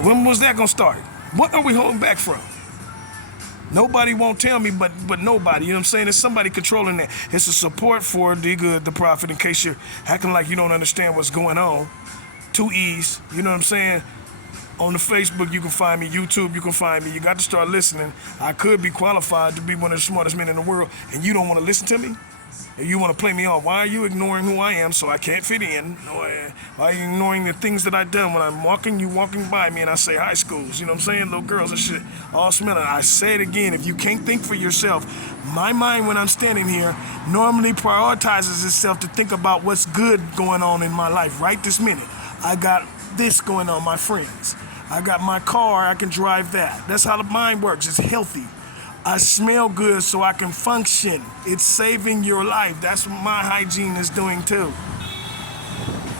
When was that gonna start? What are we holding back from? Nobody won't tell me, but nobody. You know what I'm saying? There's somebody controlling that. It's a support for the good, the prophet. In case you're acting like you don't understand what's going on, two E's. You know what I'm saying? On the Facebook, you can find me. YouTube, you can find me. You got to start listening. I could be qualified to be one of the smartest men in the world, and you don't want to listen to me? And you want to play me off? Why are you ignoring who I am so I can't fit in? Why are you ignoring the things that I've done when I'm walking, you walking by me and I say high schools? You know what I'm saying? Little girls and shit, all smelling. I say it again, if you can't think for yourself, my mind when I'm standing here normally prioritizes itself to think about what's good going on in my life right this minute. I got this going on, my friends. I got my car, I can drive that. That's how the mind works, it's healthy. I smell good so I can function. It's saving your life. That's what my hygiene is doing too.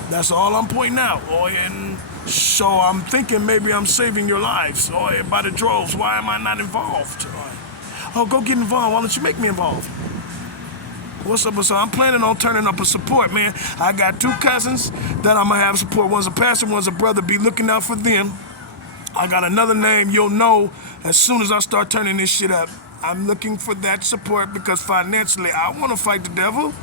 That's all I'm pointing out. And so I'm thinking maybe I'm saving your lives. By the droves, why am I not involved? Oh, go get involved. Why don't you make me involved? What's up? So I'm planning on turning up a support, man. I got two cousins that I'm gonna have support. One's a pastor, one's a brother. Be looking out for them. I got another name you'll know as soon as I start turning this shit up. I'm looking for that support because financially I want to fight the devil.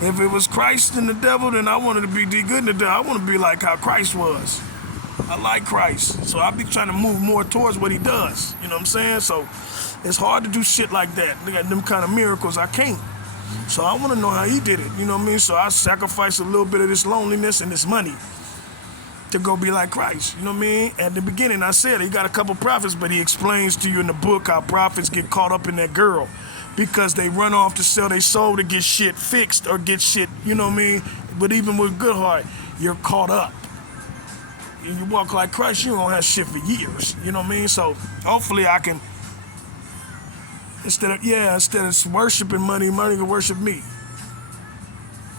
If it was Christ and the devil, then I wanted to be good in the devil. I want to be like how Christ was. I like Christ. So I'll be trying to move more towards what he does. You know what I'm saying? So it's hard to do shit like that. They got them kind of miracles. I can't. So I want to know how he did it. You know what I mean? So I sacrifice a little bit of this loneliness and this money to go be like Christ. You know what I mean? At the beginning, I said he got a couple prophets, but he explains to you in the book how prophets get caught up in that girl because they run off to sell their soul to get shit fixed or get shit, you know what I mean? But even with good heart, you're caught up. You walk like Christ, you don't have shit for years. You know what I mean? So hopefully I can, instead of worshiping money, money can worship me.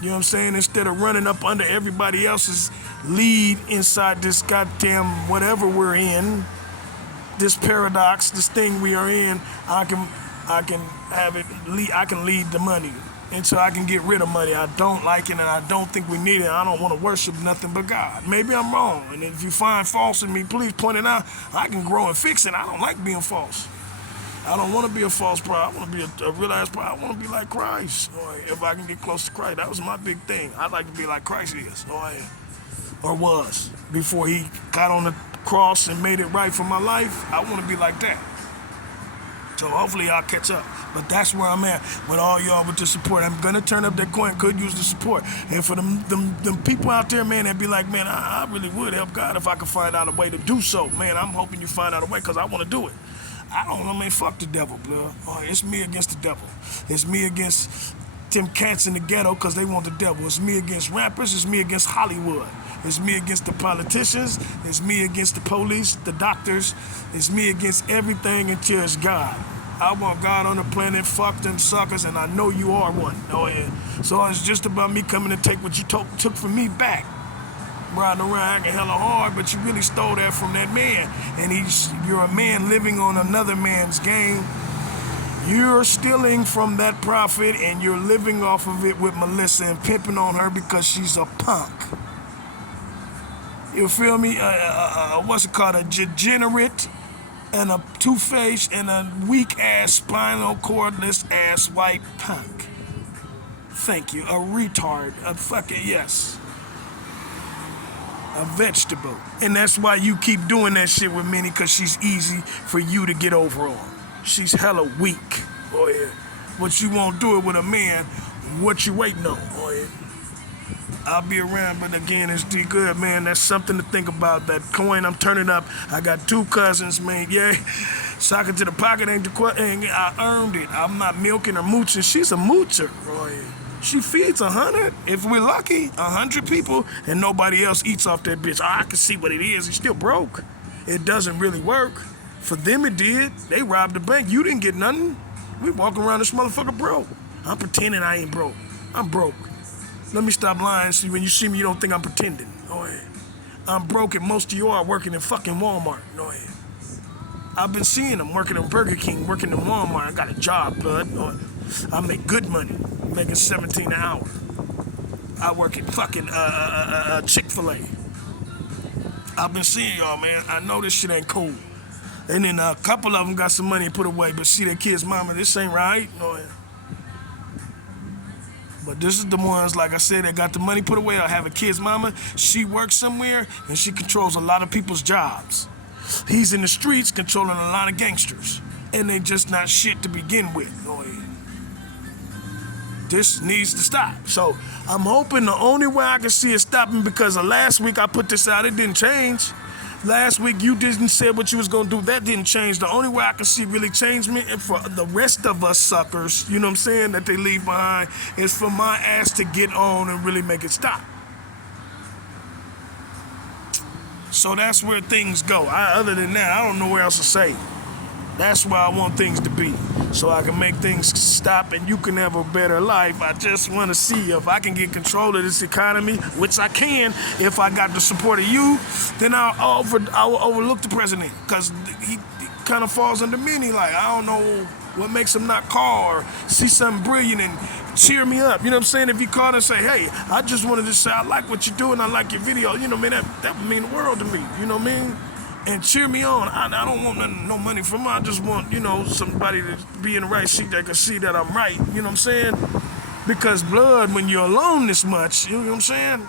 You know what I'm saying? Instead of running up under everybody else's lead inside this goddamn whatever we're in, this paradox, this thing we are in, I can have it. I can lead the money until I can get rid of money. I don't like it, and I don't think we need it. I don't want to worship nothing but God. Maybe I'm wrong, and if you find false in me, please point it out. I can grow and fix it. I don't like being false. I don't want to be a false prophet. I want to be a realized prophet. I want to be like Christ. If I can get close to Christ, that was my big thing. I'd like to be like Christ is, or was, before he got on the cross and made it right for my life. I want to be like that. So hopefully I'll catch up. But that's where I'm at with all y'all with the support. I'm gonna turn up that coin. Could use the support. And for them people out there, man, that be like, man, I really would help God if I could find out a way to do so. Man, I'm hoping you find out a way because I want to do it. I don't know, man. Fuck the devil, blood. It's me against the devil. It's me against them cats in the ghetto because they want the devil. It's me against rappers. It's me against Hollywood. It's me against the politicians. It's me against the police, the doctors. It's me against everything until it's God. I want God on the planet. Fuck them suckers, and I know you are one. So it's just about me coming to take what you took from me back. Riding around acting hella hard, but you really stole that from that man. And you're a man living on another man's game. You're stealing from that prophet and you're living off of it with Melissa and pimping on her because she's a punk. You feel me? What's it called? A degenerate and a two-faced and a weak-ass spinal cordless ass white punk. Thank you. A retard. A fucking yes. A vegetable. And that's why you keep doing that shit with Minnie, because she's easy for you to get over on. She's hella weak. But you won't do it with a man. What you waiting on? I'll be around, but again, it's D good, man. That's something to think about. That coin I'm turning up. I got two cousins, man. Yeah. Sock it to the pocket ain't the question. I earned it. I'm not milking or mooching. She's a moocher. She feeds 100, if we're lucky, 100 people, and nobody else eats off that bitch. I can see what it is. He's still broke. It doesn't really work. For them, it did. They robbed the bank. You didn't get nothing. We walking around this motherfucker broke. I'm pretending I ain't broke. I'm broke. Let me stop lying. See, when you see me, you don't think I'm pretending. I'm broke, and most of you are working in fucking Walmart. I've been seeing them working in Burger King, working in Walmart. I got a job, bud. I make good money, making $17 an hour. I work at fucking Chick-fil-A. I've been seeing y'all, man. I know this shit ain't cool. And then a couple of them got some money put away, but see their kid's mama, this ain't right. No, but this is the ones, like I said, that got the money put away or have a kid's mama. She works somewhere and she controls a lot of people's jobs. He's in the streets controlling a lot of gangsters. And they just not shit to begin with. This needs to stop. So I'm hoping the only way I can see it stopping, because of last week I put this out, it didn't change. Last week you didn't say what you was gonna do, that didn't change. The only way I can see really change me, and for the rest of us suckers, you know what I'm saying, that they leave behind, is for my ass to get on and really make it stop. So that's where things go. Other than that, I don't know where else to say. That's where I want things to be, so I can make things stop and you can have a better life. I just want to see if I can get control of this economy, which I can if I got the support of you. Then I will overlook the president, because he kind of falls under many. Like, I don't know what makes him not call or see something brilliant and cheer me up. You know what I'm saying? If he called and say, hey, I just wanted to say I like what you're doing, I like your video, you know, man, that would mean the world to me. You know what I mean? And cheer me on. I don't want no money from him. I just want, you know, somebody to be in the right seat that can see that I'm right. You know what I'm saying? Because blood, when you're alone this much, you know what I'm saying?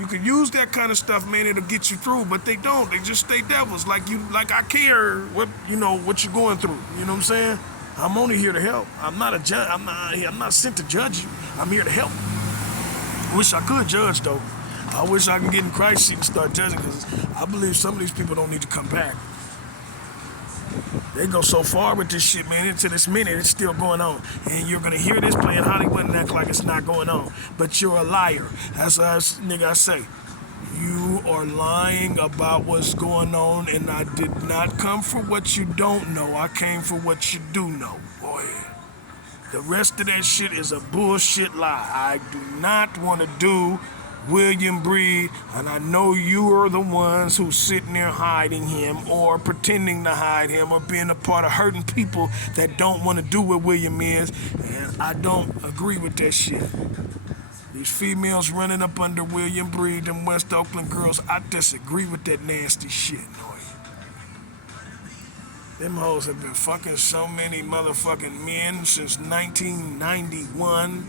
You can use that kind of stuff, man, it'll get you through, but they don't. They just stay devils. Like I care what you're going through. You know what I'm saying? I'm only here to help. I'm not a judge. I'm not sent to judge you. I'm here to help. Wish I could judge though. I wish I could get in Christ's seat and start judging, because I believe some of these people don't need to come back. They go so far with this shit, man, into this minute, it's still going on. And you're going to hear this playing Hollywood and act like it's not going on. But you're a liar. That's nigga I say. You are lying about what's going on, and I did not come for what you don't know. I came for what you do know, boy. The rest of that shit is a bullshit lie. I do not want to do William Breed, and I know you are the ones who's sitting there hiding him or pretending to hide him or being a part of hurting people that don't want to do what William is, and I don't agree with that shit. These females running up under William Breed, them West Oakland girls, I disagree with that nasty shit. Them hoes have been fucking so many motherfucking men since 1991.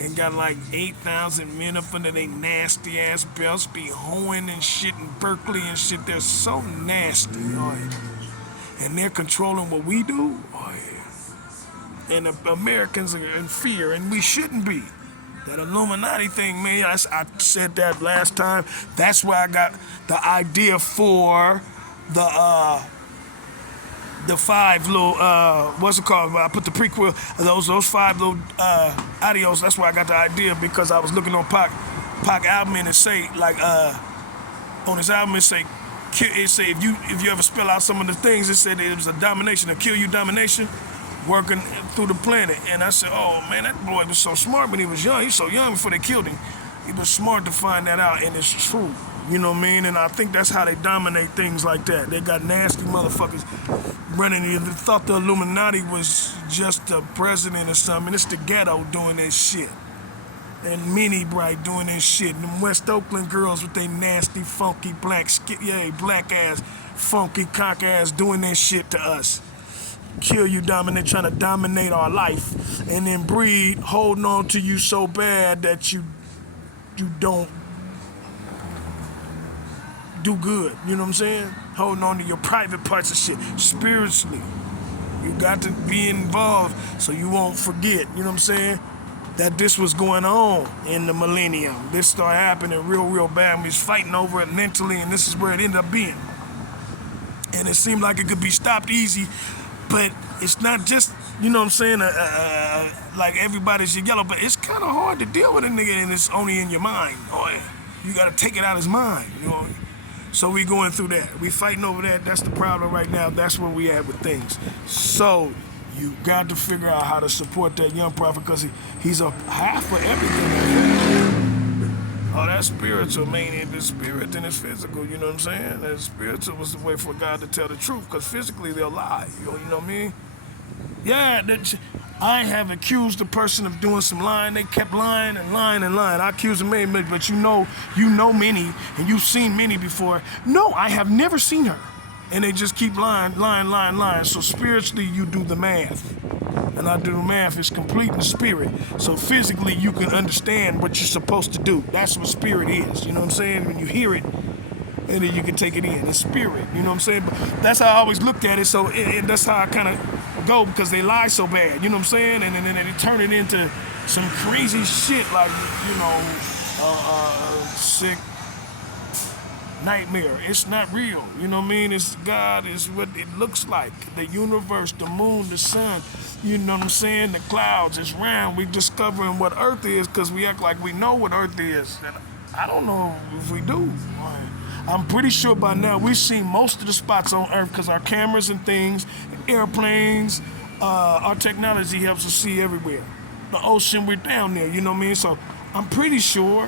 And got like 8,000 men up under they nasty ass belts, be hoeing and shit in Berkeley and shit. They're so nasty, and they're controlling what we do, and the Americans are in fear, and we shouldn't be. That Illuminati thing, man, I said that last time. That's where I got the idea for the 5 little, what's it called? I put the prequel, those 5 little audios. That's where I got the idea, because I was looking on Pac album, and it say, like, on his album, it say if you ever spell out some of the things, it said it was a domination, a kill you domination, working through the planet. And I said, oh man, that boy was so smart when he was young. He's so young before they killed him. He was smart to find that out, and it's true. You know what I mean? And I think that's how they dominate things like that. They got nasty motherfuckers running. They thought the Illuminati was just the president or something. It's the ghetto doing this shit. And Minnie Bright doing this shit. And them West Oakland girls with their nasty, funky, black ass, funky cock ass doing this shit to us. Kill you, dominate, trying to dominate our life. And then Breed holding on to you so bad that you don't do good, you know what I'm saying? Holding on to your private parts of shit, spiritually. You got to be involved so you won't forget, you know what I'm saying? That this was going on in the millennium. This started happening real bad. We was fighting over it mentally, and this is where it ended up being. And it seemed like it could be stopped easy, but it's not just, you know what I'm saying, like everybody's yellow, but it's kind of hard to deal with a nigga and it's only in your mind. You got to take it out of his mind, you know. So we going through that. We fighting over that. That's the problem right now. That's where we at with things. So you got to figure out how to support that young prophet, because he's a half of everything. Oh, that's spiritual, man. It's spirit and it's physical, you know what I'm saying? That spiritual was the way for God to tell the truth, because physically they'll lie. You know what I mean? Yeah, I have accused the person of doing some lying. They kept lying and lying and lying. I accused them many, but you know many, and you've seen many before. No, I have never seen her. And they just keep lying, lying, lying, lying. So spiritually, you do the math. And I do the math. It's complete in the spirit. So physically, you can understand what you're supposed to do. That's what spirit is. You know what I'm saying? When you hear it, and then you can take it in. It's spirit. You know what I'm saying? But that's how I always looked at it. So and that's how I kind of go, because they lie so bad. You know what I'm saying? And then they turn it into some crazy shit like, sick nightmare. It's not real. You know what I mean? It's God is what it looks like. The universe, the moon, the sun. You know what I'm saying? The clouds. It's round. We're discovering what Earth is because we act like we know what Earth is. And I don't know if we do. I'm pretty sure by now we've seen most of the spots on Earth because our cameras and things, airplanes, our technology helps us see everywhere. The ocean, we're down there, you know what I mean? So I'm pretty sure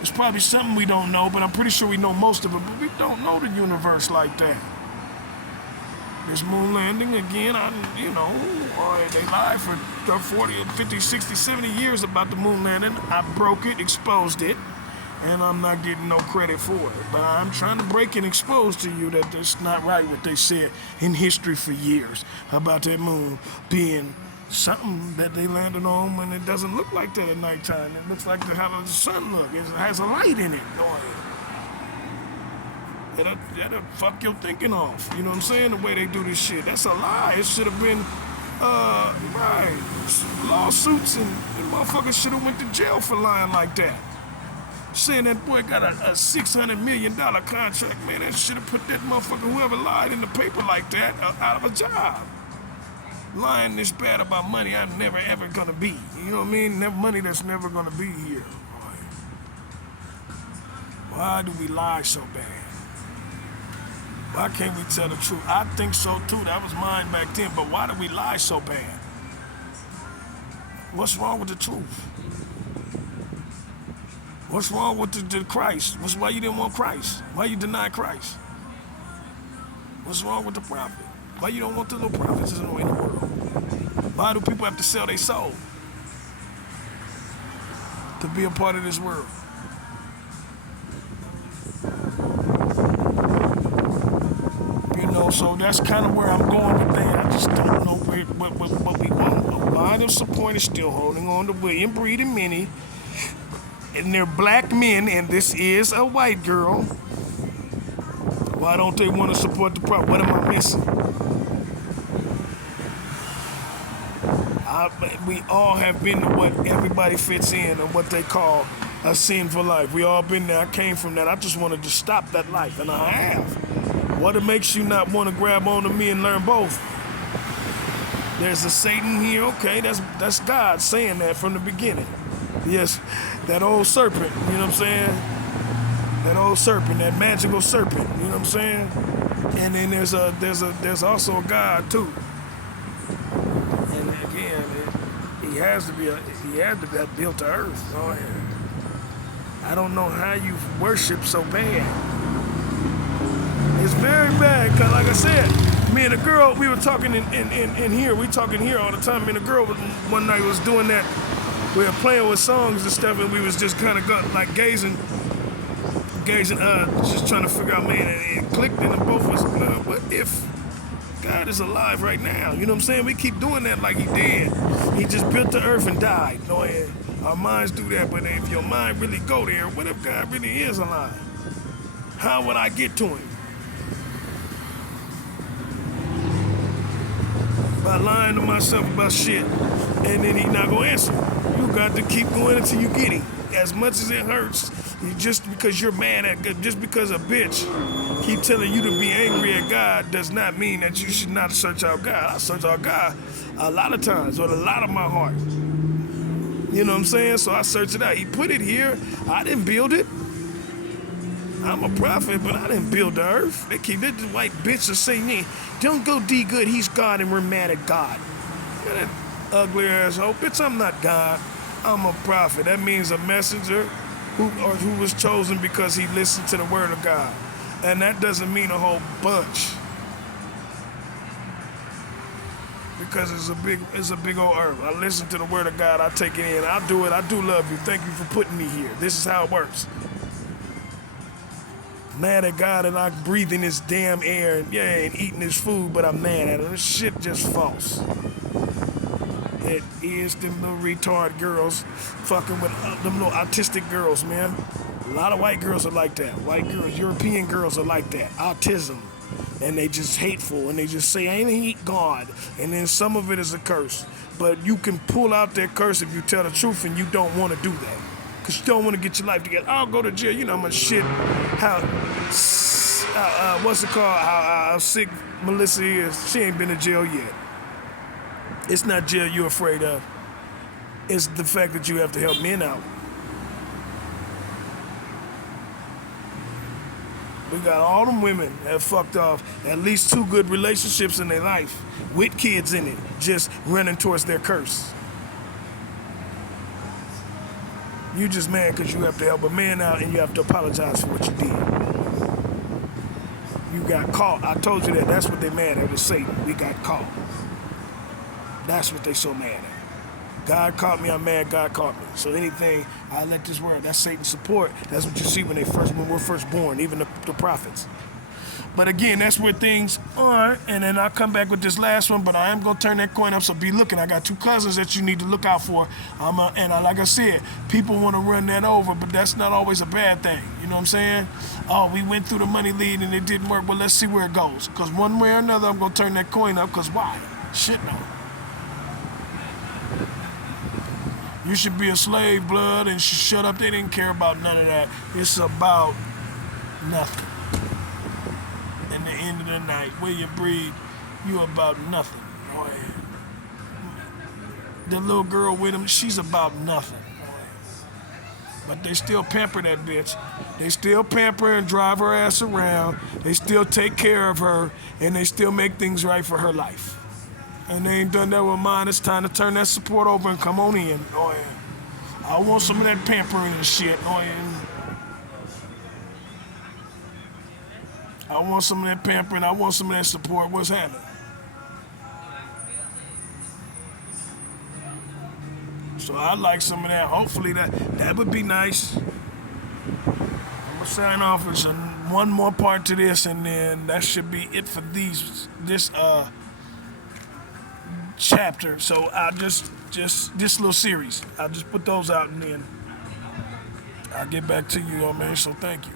it's probably something we don't know, but I'm pretty sure we know most of it, but we don't know the universe like that. This moon landing, again, they lied for 40, 50, 60, 70 years about the moon landing. I broke it, exposed it. And I'm not getting no credit for it. But I'm trying to break and expose to you that that's not right what they said in history for years about that moon being something that they landed on when it doesn't look like that at nighttime. It looks like how the sun looks. It has a light in it. That'll fuck your thinking off. You know what I'm saying? The way they do this shit. That's a lie. It should have been, lawsuits and motherfuckers should have went to jail for lying like that. Saying that boy got a $600 million contract, man, that should have put that motherfucker, whoever lied in the paper like that, out of a job. Lying this bad about money I'm never ever gonna be. You know what I mean? Money that's never gonna be here. Why do we lie so bad? Why can't we tell the truth? I think so too. That was mine back then, but why do we lie so bad? What's wrong with the truth? What's wrong with the Christ? Why you didn't want Christ? Why you deny Christ? What's wrong with the prophet? Why you don't want the little prophets in the world? Why do people have to sell their soul to be a part of this world? So that's kind of where I'm going with that. I just don't know what we want. A lot of support is still holding on to William Breed and Minnie. And they're black men, and this is a white girl. Why don't they want to support the prophet? What am I missing? We all have been to what everybody fits in, or what they call a sinful life. We all been there. I came from that. I just wanted to stop that life, and I have. What it makes you not want to grab onto me and learn both? There's a Satan here. Okay, that's God saying that from the beginning. Yes, that old serpent, you know what I'm saying? That old serpent, that magical serpent, you know what I'm saying? And then there's also a God too. And again, he had to be built to earth. Oh yeah. I don't know how you worship so bad. It's very bad, cause like I said, me and a girl, we were talking in here. We talking here all the time. Me and a girl one night was doing that. We were playing with songs and stuff, and we was just kind of like gazing, just trying to figure out, man, and it clicked, and both of us, what if God is alive right now? You know what I'm saying? We keep doing that like he did. He just built the earth and died. No, our minds do that, but if your mind really go there, what if God really is alive? How would I get to him? By lying to myself about shit, and then he not gonna answer. You got to keep going until you get him. As much as it hurts, just because you're mad at God, just because a bitch keep telling you to be angry at God does not mean that you should not search out God. I search out God a lot of times with a lot of my heart. You know what I'm saying? So I search it out. He put it here. I didn't build it. I'm a prophet, but I didn't build the earth. They keep this white bitch to say me, don't go D good, he's God and we're mad at God. That ugly asshole. Bitch, I'm not God. I'm a prophet. That means a messenger who was chosen because he listened to the word of God. And that doesn't mean a whole bunch. because it's a big old earth. I listen to the word of God. I take it in. I do it. I do love you. Thank you for putting me here. This is how it works. Mad at God and I breathing this damn air and eating this food, but I'm mad at it. This shit just false. It is them little retard girls fucking with them little autistic girls, man. A lot of white girls are like that. White girls, European girls are like that. Autism. And they just hateful and they just say, I ain't God. And then some of it is a curse. But you can pull out that curse if you tell the truth and you don't want to do that. Because you don't want to get your life together. I'll go to jail. You know how much shit, what's it called? How sick Melissa is. She ain't been to jail yet. It's not jail you're afraid of. It's the fact that you have to help men out. We got all them women that fucked off at least 2 good relationships in their life with kids in it, just running towards their curse. You just mad because you have to help a man out and you have to apologize for what you did. You got caught. I told you that. That's what they mad at, was Satan. We got caught. That's what they so mad at. God caught me, I'm mad God caught me. So anything, I let this word, that's Satan's support. That's what you see when we're first born, even the prophets. But again, that's where things are. And then I'll come back with this last one, but I am going to turn that coin up, so be looking. I got 2 cousins that you need to look out for. Like I said, people want to run that over, but that's not always a bad thing. You know what I'm saying? Oh, we went through the money lead and it didn't work. Well, let's see where it goes. Because one way or another, I'm going to turn that coin up, because why? Shit, no. You should be a slave, blood, and shut up. They didn't care about none of that. It's about nothing. In the end of the night, where you breathe, you about nothing. Oh, yeah. The little girl with him, she's about nothing. But they still pamper that bitch. They still pamper and drive her ass around. They still take care of her, and they still make things right for her life. And they ain't done that with mine. It's time to turn that support over and come on in. Oh, yeah. I want some of that pampering and shit. Oh, yeah. I want some of that pampering. I want some of that support. What's happening? So I'd like some of that. Hopefully that would be nice. I'm going to sign off with one more part to this, and then that should be it for this chapter. So I'll just this little series, I'll just put those out and then I'll get back to you, man. So thank you.